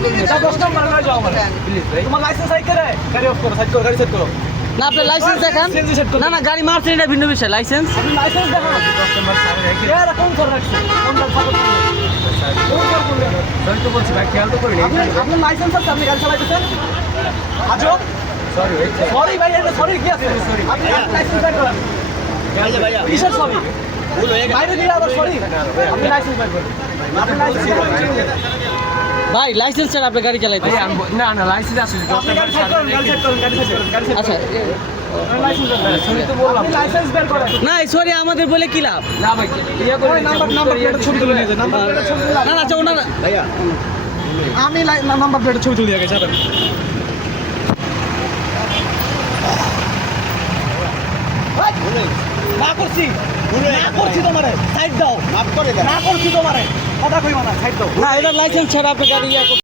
10 নম্বর গাড়ি যাও মানে প্লিজ ভাই তোমার লাইসেন্স আই করে গাড়ি অফ করো সাইড করো গাড়ি সেট করো না আপনার লাইসেন্স দেখান না না গাড়ি মারছেন এটা ভিন্ন বিষয় লাইসেন্স আপনি লাইসেন্স দেখান 10 নম্বর সামনে রেখে এরা কোন করে রাখছে কোন করে সাপোর্ট করবে সরি তো বলছি ভাই খেয়াল তো করিনি আপনার লাইসেন্স আছে আপনি গাড়ি চালাইতেছেন আজব সরি সরি ভাই এটা সরি কি আছে সরি আপনি লাইসেন্স বের করেন ভাইয়া কিসের সরি ভুল হয়ে গেছে বাইরে দিয়ে আবার সরি আপনি লাইসেন্স বের করেন আপনি লাইসেন্স ভাই লাইসেন্স ছাড়া আপনি গাড়ি চালাইতে না না লাইসেন্স আছে গাড়ি সেট করুন গাড়ি সেট করুন গাড়ি সেট করুন আচ্ছা লাইসেন্স তো বললাম লাইসেন্স বের করেন না সরি আমাদের বলে কি লাভ না ভাই ইয়া করে নাম্বার প্লেটের ছবি তুলে নিয়ে যান নাম্বার প্লেটের ছবি তুলে না না আচ্ছা ওনারা ভাইয়া আমি নাম্বার প্লেটের ছবি তুলে দিয়ে গেছি যাবেন না করছি তোমারে সাইড দাও না করছি তোমারে কথা কইবা না সাইড দাও না এটা লাইসেন্স ছাড়া আপনি গাড়ি